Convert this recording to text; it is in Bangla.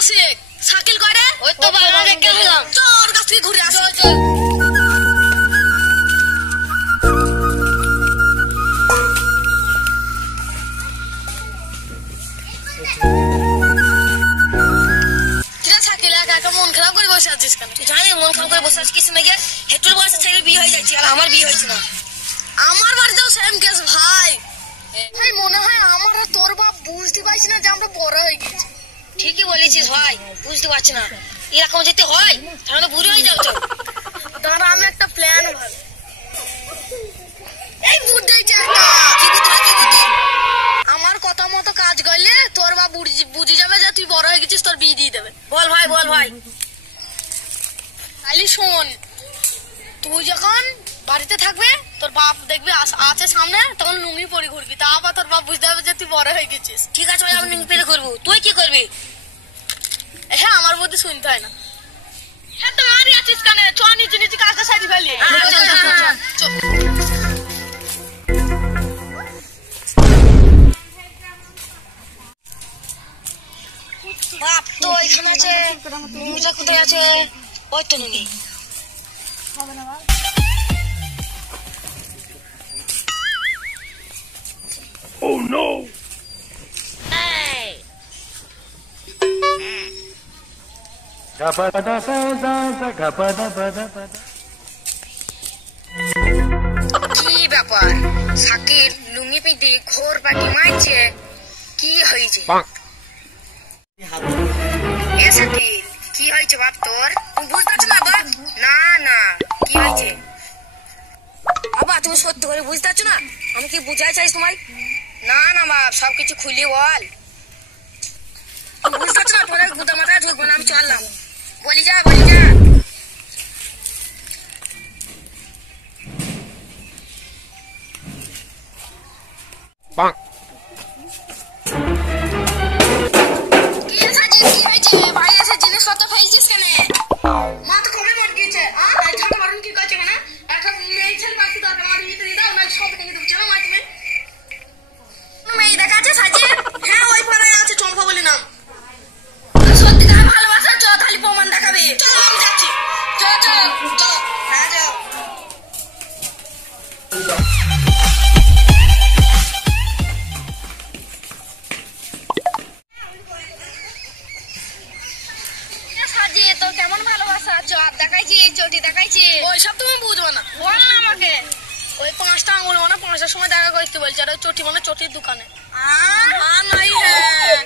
আসে সাইকেল করে ওই তো বাবা দেখে গেলাম চোর কাছ থেকে ঘুরে আসি মন খারাপ করে বসে আছিস কেন? তুই জানি মন খারাপ করে বসে আছিস কিছু না গিয়ে হেটুর বয়সে ছেলে বিয়ে হয়ে যাচ্ছে আর আমার বিয়ে হয়েছে না। আমার বাড়িতেও সেম কেস ভাই। ভাই মনে হয় আমার আর তোর বাপ বুঝতে পারছি না যে আমরা বড় হয়ে গেছি। ঠিকই বলেছিস ভাই, বুঝতে পারছি না এরকম যেতে হয় তাহলে বুড়ি হয়ে যাও তো। দাঁড়া আমি একটা প্ল্যান ভালো এই বুদ্ধি আমার কথা মতো কাজ করলে তোর বাপ বুঝে যাবে যে তুই বড় হয়ে গেছিস, তোর বিয়ে দিয়ে দেবে। বল ভাই বল ভাই। তাইলে শোন, তুই যখন বাড়িতে থাকবে তোর বাপ দেখবি আছে সামনে, তখন লুঙ্গি পরে ঘুরবি, তারপর তোর বাপ বুঝতে হবে যে তুই বড় হয়ে গেছিস। ঠিক আছে ভাই, আমি লুঙ্গি পরে ঘুরবো, তুই কি করবি? হ্যাঁ আমার বুদ্ধি শুনতে হয় না। হ্যাঁ তো আরে আছিস কেন? চ নিচে নিচে কাজটা সারি ফেলি। বাপ তো এখানে আছে, লুঙ্গিটা কোথায় আছে? ওই তো লুঙ্গি। Oh no! কি ব্যাপার, শাকির লুঙ্গি পিটি ঘোর পাটি মারছে, কি হয়েছে? এ শাকির কি হয়েছে বাপ তোর? তুমি বুঝতে পারছো না বাপ? না না কি হয়েছে বাবা? তুমি সত্যি করে বুঝতে পারছো না? আমি কি বুঝাই চাইছি তোমায়? না না বাপ, সবকিছু খুলে বল। বুঝতে পারছো না? তোমার গুদা মাথায় ঢুকবো না, আমি চললাম। বলি যা বলি যা। কি হয়েছে ভাই? এসে জিনিসপত্র ফেলছিস কেন? মা তো কমে মর গিয়েছে। আর ঝাঁটা মারুন কি করছে কেন? একটা মেয়ে ছেলে পাখি দরকার, আমার বিয়ে দিয়ে দাও না, সব ভেঙে দেবো। চলো মা তুমি মেয়ে দেখা আছে সাজিয়ে? হ্যাঁ ওই পাড়ায় আছে, চম্পা বলে নাম। সত্যিকার ভালোবাসা চ, তাহলে প্রমাণ দেখাবে। চলো আমি যাচ্ছি। চলো চলো চলো। হ্যাঁ যাও। সাজিয়ে তো কেমন ভালোবাসা, চপ দেখাইছি, চটি দেখাইছি, ওইসব তুমি বুঝবো না। বল না আমাকে। ওই 5টা আঙুল মানে 5টার সময় দেখা করতে বলছে, আর ওই চটি মানে চটির দোকানে। নাই হ্যাঁ